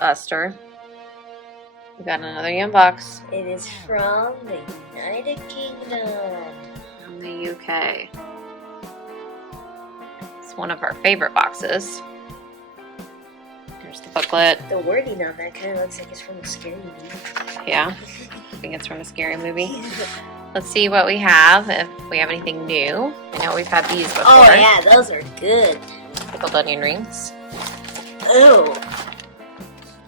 Buster. We got another yum box It is from the United Kingdom. from the UK. It's one of our favorite boxes. Here's the booklet. The wording on that kind of looks like it's from a scary movie. Yeah, I think it's from a scary movie. Let's see what we have, if we have anything new. I know we've had these before. Oh yeah, those are good. Pickled onion rings. Oh.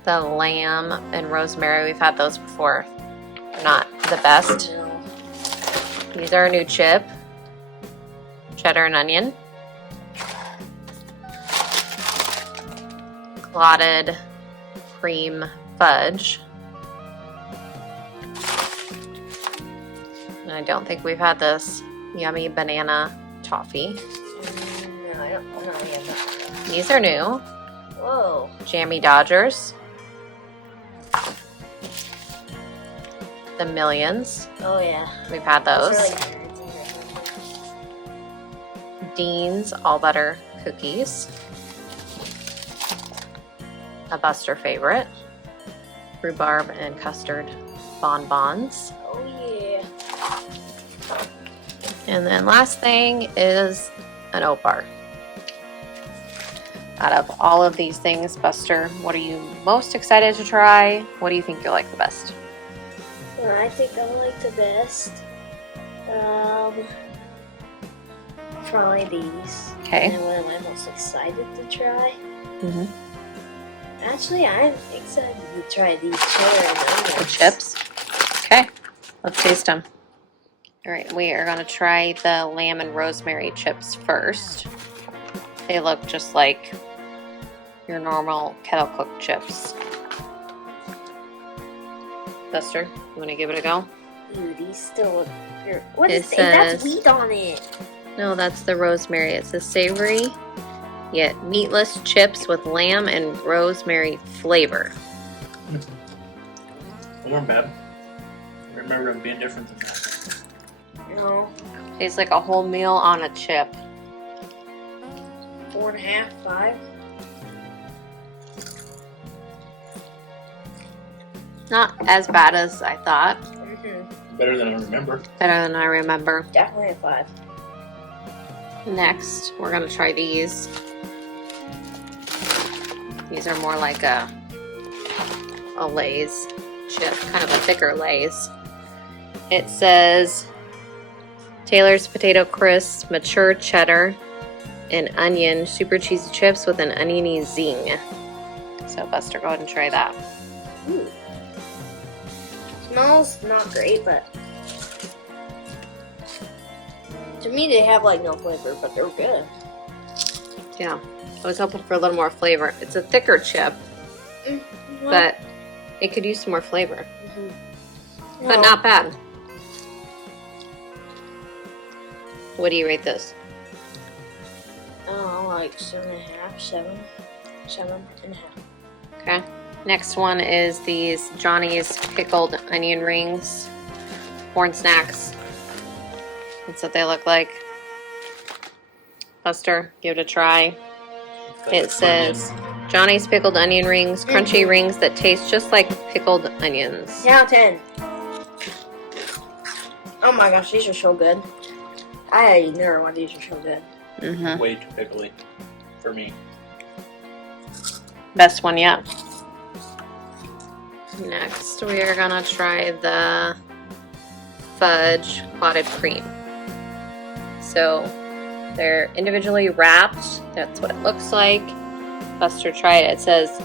The lamb and rosemary, we've had those before. They're not the best. No. These are a new chip. Cheddar and onion. Clotted cream fudge. And I don't think we've had this. Yummy banana toffee. No, I don't know. Yeah, These are new. whoa. Jammy Dodgers. The Millions. Oh yeah. We've had those. Those are like nerds. Dean's All Butter Cookies. A Buster favorite. Rhubarb and custard bonbons. Oh yeah. And then last thing is an oat bar. Out of all of these things, Buster, what are you most excited to try? What do you think you'll like the best? Well, I think I like the best. Probably these. Okay. And what am I most excited to try? Mm-hmm. Actually, I'm excited to try these cheddar and onions. The chips. Okay, let's taste them. All right, we are gonna try the lamb and rosemary chips first. They look just like your normal kettle cooked chips. Buster, you wanna give it a go? Ooh, these still look good. What It is that? That's says- wheat on it. No, that's the rosemary. It says savory, yet meatless chips with lamb and rosemary flavor. They weren't bad. I remember them being different than that. No, Tastes like a whole meal on a chip. 4.5, 5. Not as bad as I thought. Better than I remember. Better than I remember. Definitely a 5. Next, we're gonna try these. These are more like a Lay's chip, kind of a thicker Lay's. It says Taylor's Potato Crisp, mature cheddar, and onion, super cheesy chips with an oniony zing. So Buster, go ahead and try that. Ooh. Smells not great, but to me they have like no flavor, but they're good. Yeah, I was hoping for a little more flavor. It's a thicker chip, but it could use some more flavor. But not bad. What do you rate this? Oh, like 7.5, 7.5. Okay. Next one is these Johnny's Pickled Onion Rings. Corn snacks. That's what they look like. Buster, give it a try. It says Johnny's Pickled Onion Rings, crunchy rings that taste just like pickled onions. 10 out of 10. Oh my gosh, these are so good. I never want these are so good. Mm-hmm. Way too pickly for me. Best one yet. Next, we are gonna try the fudge clotted cream. So they're individually wrapped. That's what it looks like. Buster tried it. It says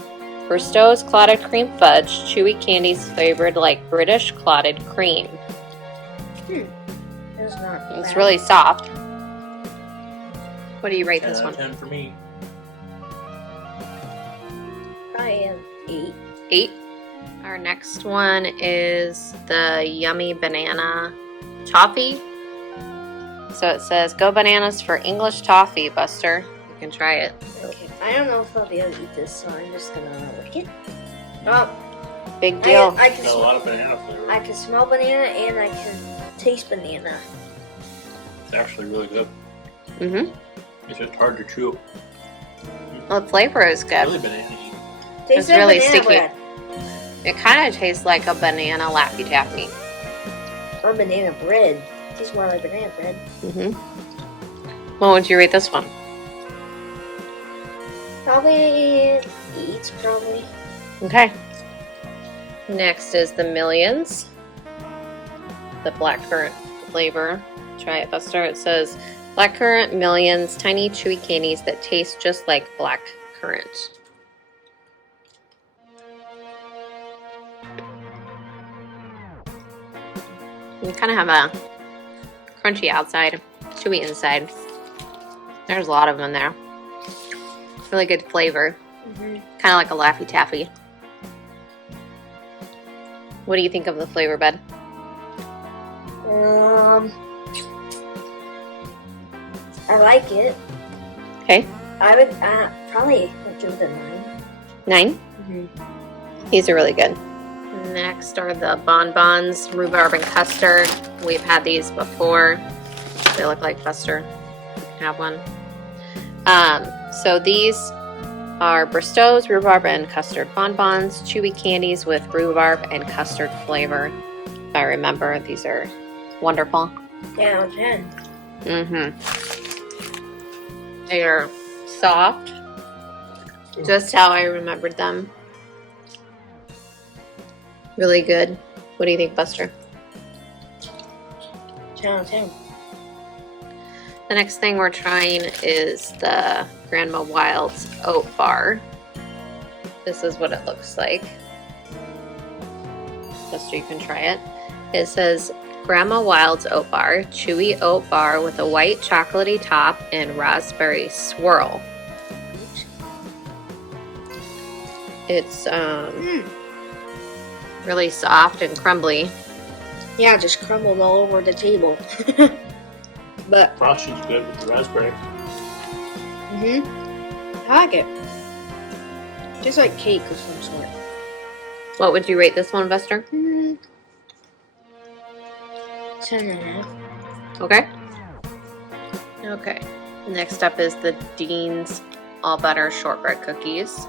Bristow's clotted cream fudge, chewy candies flavored like British clotted cream. It's not It's bad. really soft. What do you rate 10 this out one? of 10 for me. Probably an 8. 8. Our next one is the yummy banana toffee. So it says, go bananas for English toffee, Buster. You can try it. Okay. I don't know if I'll be able to eat this, so I'm just gonna lick it. Oh, Big deal. I can Got a smell, lot of banana flavor. I can smell banana and I can taste banana. It's actually really good. Mm-hmm. It's just hard to chew. Well, the flavor is good. Really banana-y. Tastes It's really banana sticky. bread. It kind of tastes like a banana Laffy Taffy. Or banana bread. Tastes more like banana bread. Mm-hmm. What would you rate this one? Probably 8, probably. Okay. Next is the Millions. The blackcurrant flavor. Try it, Buster. It says blackcurrant Millions, tiny chewy candies that taste just like blackcurrant. You kind of have a crunchy outside, chewy inside. There's a lot of them in there. Really good flavor. Mm-hmm. Kind of like a Laffy Taffy. What do you think of the flavor, bud? I like it. Okay. I would probably give it a 9. 9. Mm-hmm. These are really good. Next are the bonbons, rhubarb and custard. We've had these before. They look like Buster. You can have one. So these are Bristow's rhubarb and custard bonbons, chewy candies with rhubarb and custard flavor. If I remember, these are wonderful. Yeah, 10. Mm-hmm. They are soft, just how I remembered them. Really good. What do you think, Buster? 10 out of 10. The next thing we're trying is the Grandma Wild's Oat Bar. This is what it looks like. Buster, you can try it. It says Grandma Wild's Oat Bar, chewy oat bar with a white chocolatey top and raspberry swirl. It's really soft and crumbly. Yeah, it just crumbled all over the table. But Frosting's good with the raspberry. I like it. Just like cake of some sort. What would you rate this one, Buster? 10.5. Okay. Okay. Next up is the Dean's All Butter Shortbread Cookies.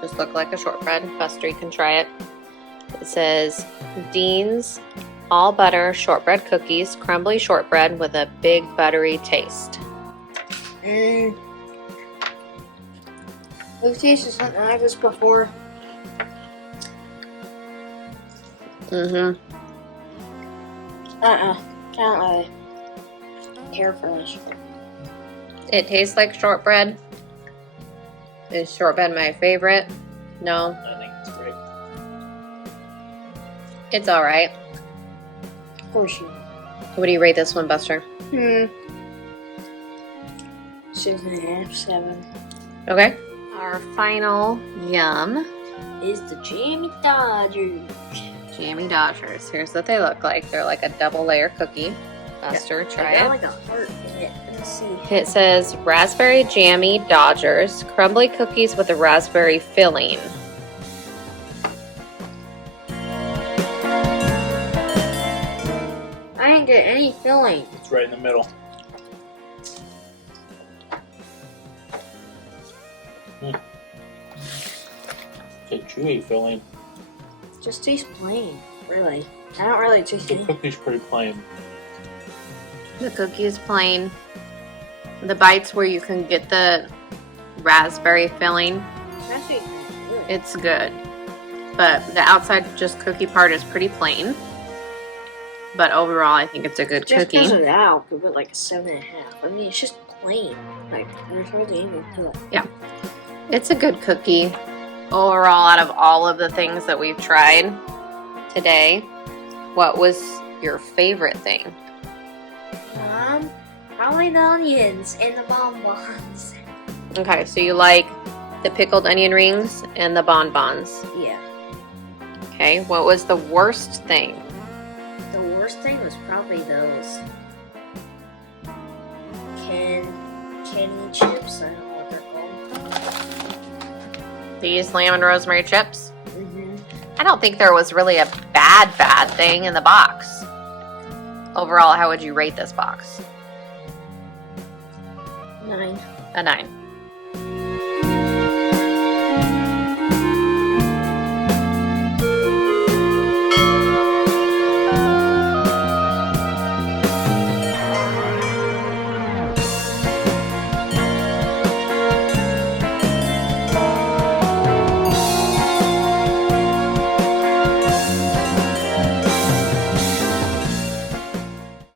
Just look like a shortbread. Buster, you can try it. It says Dean's All Butter Shortbread Cookies, crumbly shortbread with a big buttery taste. I've tasted something like this before. Mm-hmm. I don't really care for this. It tastes like shortbread. Is shortbread my favorite? No, I think it's great. it's all right. Of course you. What do you rate this one, Buster? 6.5, 7. Okay. Our final yum, Is the Jammy Dodgers. Jammy Dodgers. Here's what they look like. They're like a double layer cookie. Buster, try I got it. like a heart in it. Let's see. It says Raspberry Jammy Dodgers, crumbly cookies with a raspberry filling. I didn't get any filling. It's right in the middle. It's a chewy filling. Just tastes plain, really. I don't really taste The any. cookie's pretty plain. The cookie is plain. The bites where you can get the raspberry filling, That's actually good. it's good. But the outside just cookie part is pretty plain. But overall, I think it's a good Just cookie. because of that, I'll give it like a 7.5. I mean, it's just plain. Like, there's hardly anything to it. It's a good cookie. Overall, out of all of the things that we've tried today, what was your favorite thing? Probably the onions and the bonbons. Okay, so you like the pickled onion rings and the bonbons. Yeah. Okay, what was the worst thing? The worst thing was probably those candy chips. I don't know what they're called. These lamb and rosemary chips? Mm-hmm. I don't think there was really a bad thing in the box. Overall, how would you rate this box? 9. A 9.